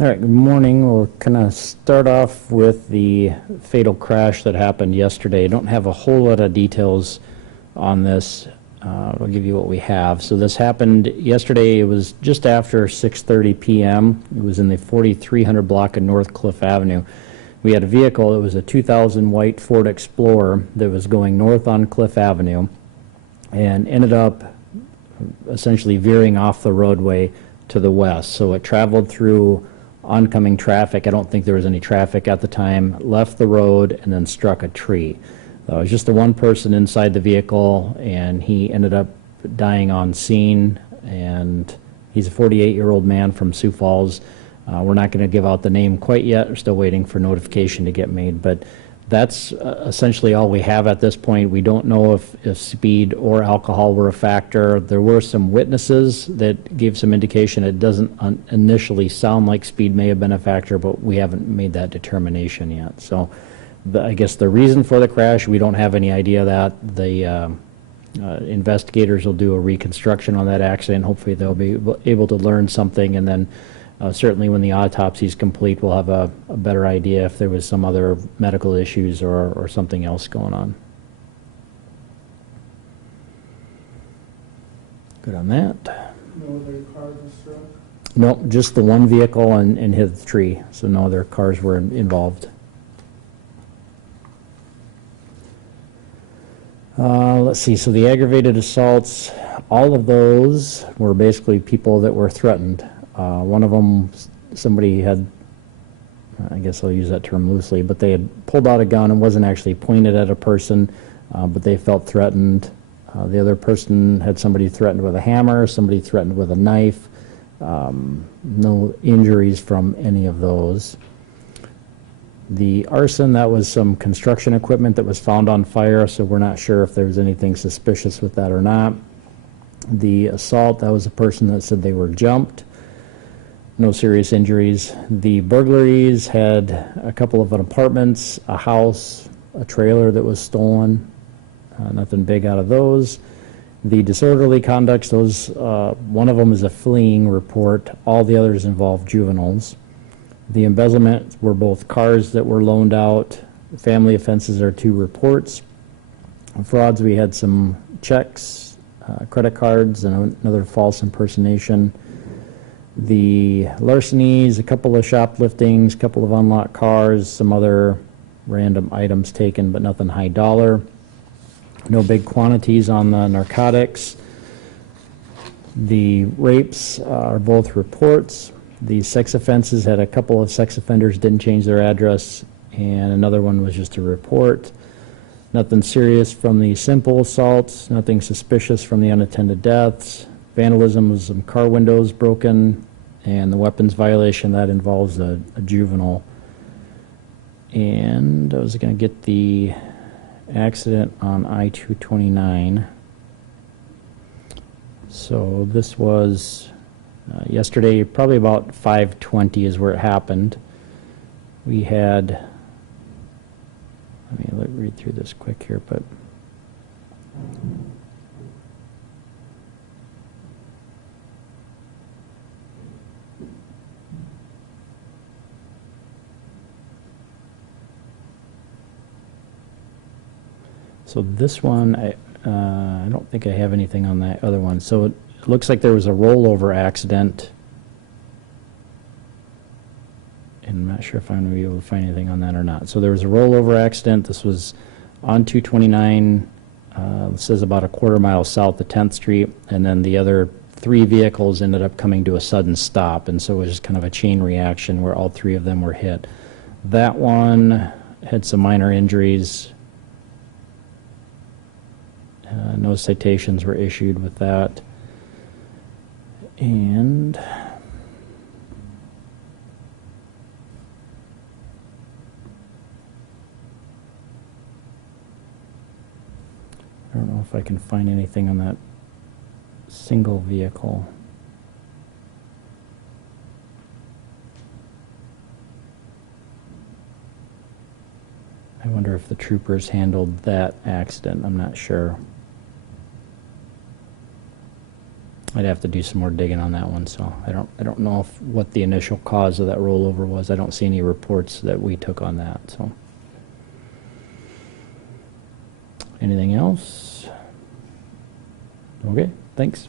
All right, good morning. We'll kind of start off with the fatal crash that happened yesterday. I don't have a whole lot of details on this. I'll give you what we have. So this happened yesterday. It was just after 6:30 p.m. It was in the 4300 block of North Cliff Avenue. We had a vehicle. It was a 2000 white Ford Explorer that was going north on Cliff Avenue and ended up essentially veering off the roadway to the west. So it traveled through oncoming traffic. I don't think there was any traffic at the time, left the road, and then struck a tree. It was just the one person inside the vehicle, and he ended up dying on scene, and he's a 48-year-old man from Sioux Falls. We're not going to give out the name quite yet. We're still waiting for notification to get made, but that's essentially all we have at this point. We don't know if speed or alcohol were a factor. There were some witnesses that gave some indication. It doesn't initially sound like speed may have been a factor, but we haven't made that determination yet. So I guess the reason for the crash, we don't have any idea of that. The investigators will do a reconstruction on that accident. Hopefully they'll be able to learn something, and then certainly when the autopsy is complete, we'll have a better idea if there was some other medical issues or something else going on. Good on that. No other cars were struck? No, just the one vehicle and hit the tree, so no other cars were involved. Let's see, so the aggravated assaults, all of those were basically people that were threatened. One of them, somebody had, I guess I'll use that term loosely, but they had pulled out a gun and wasn't actually pointed at a person, but they felt threatened. The other person had somebody threatened with a hammer, somebody threatened with a knife. No injuries from any of those. The arson, that was some construction equipment that was found on fire, so we're not sure if there was anything suspicious with that or not. The assault, that was a person that said they were jumped. No serious injuries. The burglaries had a couple of apartments, a house, a trailer that was stolen. Nothing big out of those. The disorderly conducts, those one of them is a fleeing report. All the others involve juveniles. The embezzlement were both cars that were loaned out. Family offenses are 2 reports. Frauds, we had some checks, credit cards, and another false impersonation. The larcenies, a couple of shopliftings, a couple of unlocked cars, some other random items taken, but nothing high dollar. No big quantities on the narcotics. The rapes are both reports. The sex offenses had a couple of sex offenders didn't change their address, and another one was just a report. Nothing serious from the simple assaults, nothing suspicious from the unattended deaths. Vandalism was some car windows broken, and the weapons violation, that involves a juvenile. And I was going to get the accident on I-229. So this was yesterday, probably about 5:20 is where it happened. We had, let me read through this quick here, but so this one, I don't think I have anything on that other one. So it looks like there was a rollover accident. And I'm not sure if I'm going to be able to find anything on that or not. So there was a rollover accident. This was on 229. It says about a quarter mile south of 10th Street. And then the other 3 vehicles ended up coming to a sudden stop. And so it was just kind of a chain reaction where all 3 of them were hit. That one had some minor injuries. No citations were issued with that. And I don't know if I can find anything on that single vehicle. I wonder if the troopers handled that accident. I'm not sure. I'd have to do some more digging on that one, so I don't know what the initial cause of that rollover was. I don't see any reports that we took on that, so. Anything else? Okay, thanks.